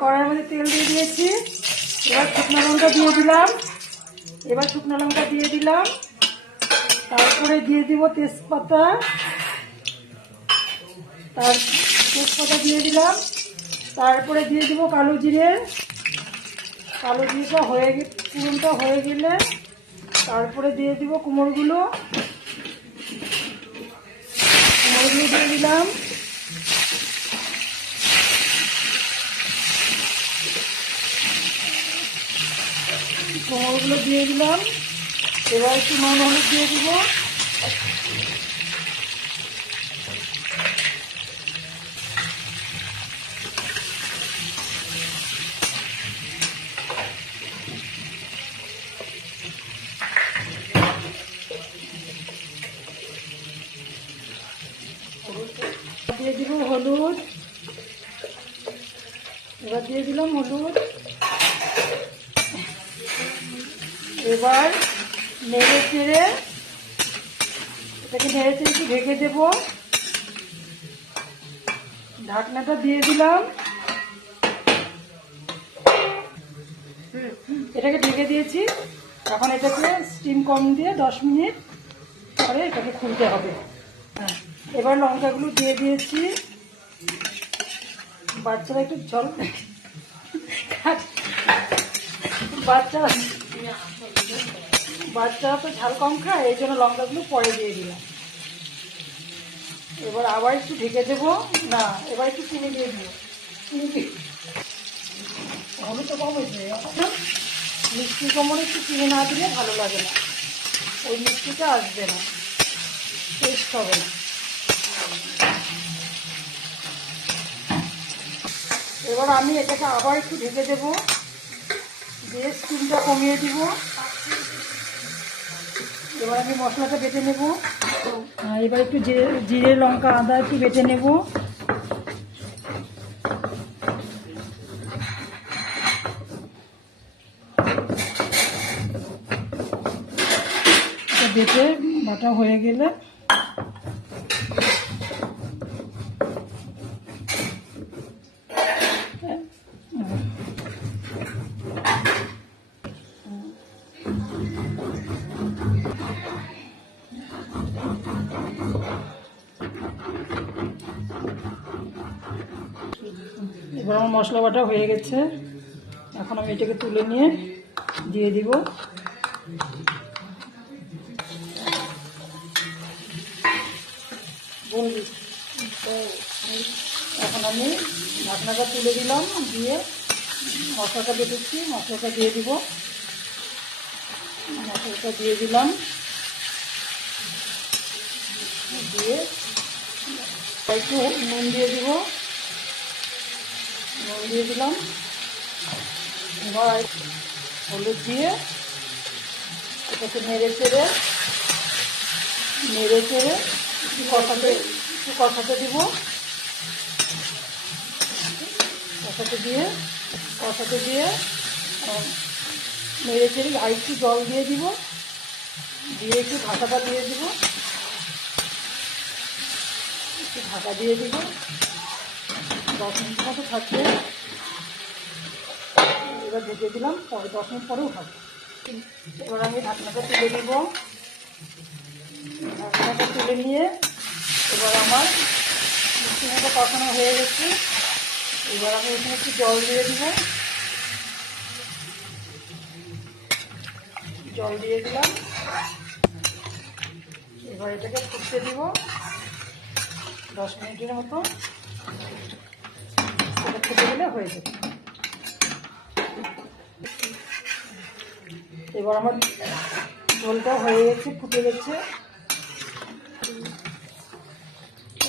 কড়াইয়ের মধ্যে তেল দিয়ে দিয়েছি। এবার শুকনো লঙ্কা দিয়ে দিলাম। তারপরে দিয়ে দিব তেজপাতা। দিয়ে দিলাম। তারপরে দিয়ে দিব কালো জিরে। কালো জিরেটা পুরনটা হয়ে গেলে তারপরে দিয়ে দিব কুমড়োগুলো দিয়ে দিলাম। কুমড়োগুলো দিয়ে দিলাম। এবার একটু নুন হলুদ দিয়ে দিব। দিয়ে দিব হলুদ। এবার দিয়ে দিলাম হলুদ। এবার নেড়ে চেড়ে এটাকে একটু ঢেকে দেব। ঢাকনাটা দিয়ে দিলাম। এটাকে ঢেকে দিয়েছি। এখন এটাকে স্টিম কম দিয়ে 10 মিনিট পরে এটাকে খুলতে হবে। এবার লঙ্কাগুলো দিয়ে দিয়েছি। বাচ্চারা একটু জল বাচ্চারা তো ঝাল কম খায়, এই জন্য লঙ্কাগুলো পরে দিয়ে দিলাম। এবার আবার একটু ঢেকে দেবো। না, এবার একটু চিনি দিয়ে দেবো। হলুদ তো কম হয়েছে। মিষ্টি কমনে একটু চিনি না দিলে ভালো লাগে না, ওই মিষ্টিটা আসবে না, টেস্ট হবে না। এবার আমি এটাকে আবার একটু ঢেকে দেবো, দিয়ে স্টিমটা কমিয়ে দিব। এবার আমি মশলাটা বেটে নেব। এবার একটু জিরে লঙ্কা আদা একটু বেটে নেব। বেটে বাটা হয়ে গেলে এবার আমার মশলা বাটা হয়ে গেছে। এখন আমি এটাকে তুলে নিয়ে দিয়ে দিব। এখন আমি ঢাকনাটা তুলে দিলাম, দিয়ে মশলাটা বেটেছি, মশলাটা দিয়ে দিব। মশলাটা দিয়ে দিলাম, দিয়ে একটু নুন দিয়ে দিব। নুন দিয়ে দিলাম। এবার হলুদ দিয়ে এটাকে নেড়ে চেড়ে একটু কষাতে দিব। কষাতে দিয়ে নেড়ে চেড়ে আর একটু জল দিয়ে দিব, দিয়ে একটু ঢাকাটা দিয়ে দিব। একটু ঢাকা দিয়ে দিব, 10 মিনিট মতো থাকবে। এবার ঢেকে দিলাম, পরে 10 মিনিট পরেও থাকবে। এবার আমি ঢাকনাটা তুলে নেব। ঢাকনাটা তুলে নিয়ে এবার আমার মিষ্টিটা কষানো হয়ে গেছে। এবার আমি এখানে একটু জল দিয়ে দিব। জল দিয়ে দিলাম। এবার এটাকে ফুটতে দিব 10 মিনিটের মতো। এটা ফুটে গেলে হয়ে যাবে। এবার আমার ঝোলটা হয়ে গেছে, ফুটে গেছে।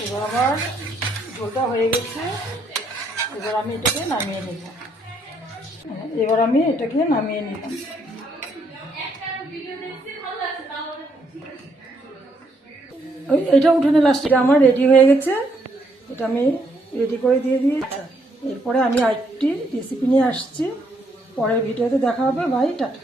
এবার আমার ঝোলটা হয়ে গেছে। এবার আমি এটাকে নামিয়ে নেব। এটা উঠানে লাস্ট আমার রেডি হয়ে গেছে। এটা আমি রেডি করে দিয়ে দিয়েছি। এরপরে আমি আরেকটি রেসিপি নিয়ে আসছি। পরের ভিডিওতে দেখা হবে। Bye, tata.